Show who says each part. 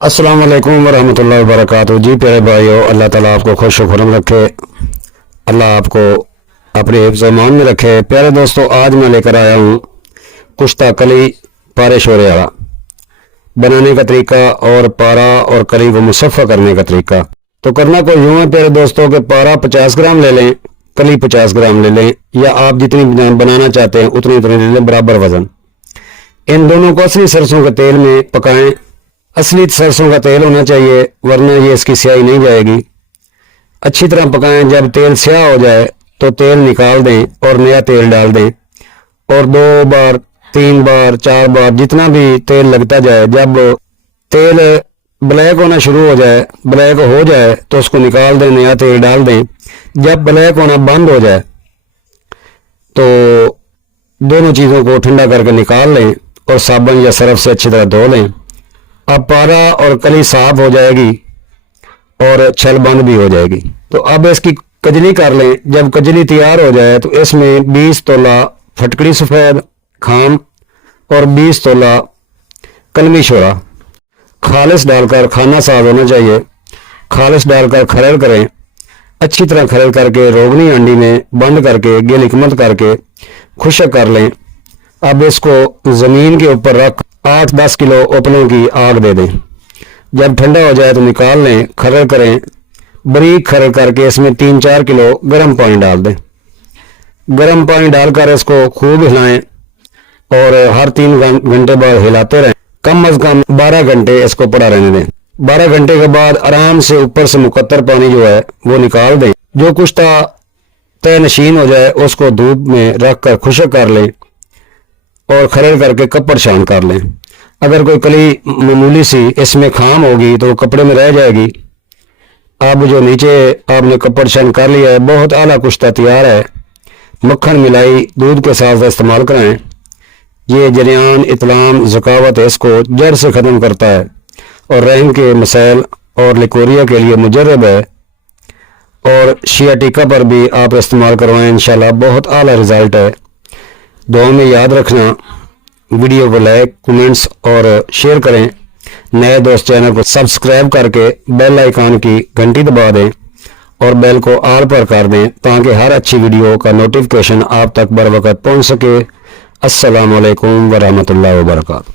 Speaker 1: السلام علیکم ورحمۃ اللہ وبرکاتہ۔ جی پیارے بھائیو، اللہ تعالیٰ آپ کو خوش و خرم رکھے۔ اللہ آپ کو اپنے حفظ و امان میں رکھے۔ پیارے دوستو، آج میں لے کر آیا ہوں کشتہ کلی پارے شورے والا بنانے کا طریقہ اور پارا اور کلی کو مصفہ کرنے کا طریقہ۔ تو کرنا کو یوں ہے پیارے دوستوں کہ پارا پچاس گرام لے لیں، کلی پچاس گرام لے لیں، یا آپ جتنی بنانا چاہتے ہیں اتنی اتنی لے لیں، برابر وزن۔ ان دونوں کو اصلی سرسوں کے تیل میں پکائیں۔ اصلی سرسوں کا تیل ہونا چاہیے ورنہ یہ اس کی سیاہی نہیں جائے گی اچھی طرح پکائیں جب تیل سیاہ ہو جائے تو تیل نکال دیں اور نیا تیل ڈال دیں اور دو بار تین بار چار بار جتنا بھی تیل لگتا جائے جب تیل بلیک ہونا شروع ہو جائے بلیک ہو جائے تو اس کو نکال دیں نیا تیل ڈال دیں جب بلیک ہونا بند ہو جائے تو دونوں چیزوں کو ٹھنڈا کر کے نکال لیں اور صابن یا سرف سے اچھی طرح دھو لیں اب پارا اور کلی صاف ہو جائے گی اور چھل بند بھی ہو جائے گی۔ تو اب اس کی کجلی کر لیں۔ جب کجلی تیار ہو جائے تو اس میں بیس تولہ پھٹکڑی سفید، خام اور بیس تولہ کلمی شورا۔ خالص ڈال کر کھانا صاف ہونا چاہیے۔ خالص ڈال کر کھرل کریں۔ اچھی طرح کھرل کر کے روگنی انڈی میں بند کر کے گل حکمت کر کے خشک کر لیں۔ اب اس کو زمین کے اوپر رکھ۔ آٹھ دس کلو اوپنوں کی آگ دے دیں۔ جب ٹھنڈا ہو جائے تو نکال لیں کھرل کریں۔ بریک کھرل کر کے اس میں تین چار کلو گرم پانی ڈال دیں۔ گرم پانی ڈال کر اس کو خوب ہلائیں اور ہر تین گھنٹے بعد ہلاتے رہیں۔ کم از کم بارہ گھنٹے اس کو پڑا رہنے دیں۔ بارہ گھنٹے کے بعد آرام سے اوپر سے مقطر پانی جو ہے وہ نکال دیں۔ جو کچھ تھا طے نشین ہو جائے اس کو دھوپ میں رکھ کر خشک کر لیں اور کھرل کر کے کپڑ شان کر لیں۔ اگر کوئی کلی معمولی سی اس میں خام ہوگی تو وہ کپڑے میں رہ جائے گی۔ اب جو نیچے آپ نے کپڑ شان کر لیا ہے، بہت اعلیٰ کشتہ تیار ہے۔ مکھن ملائی دودھ کے ساتھ استعمال کرائیں یہ جریان، اطلام، ذکاوت اس کو جڑ سے ختم کرتا ہے اور رحم کے مسائل اور لیکوریا کے لیے مجرب ہے۔ اور شیعہ ٹیکہ پر بھی آپ استعمال کروائیں، انشاءاللہ بہت اعلیٰ رزلٹ ہے۔ دعاؤں میں یاد رکھنا۔ ویڈیو کو لائک، کمنٹس اور شیئر کریں۔ نئے دوست چینل کو سبسکرائب کر کے بیل آئیکن کی گھنٹی دبا دیں اور بیل کو آل پر کر دیں تاکہ ہر اچھی ویڈیو کا نوٹیفکیشن آپ تک بر وقت پہنچ سکے۔ السلام علیکم ورحمۃ اللہ وبرکاتہ۔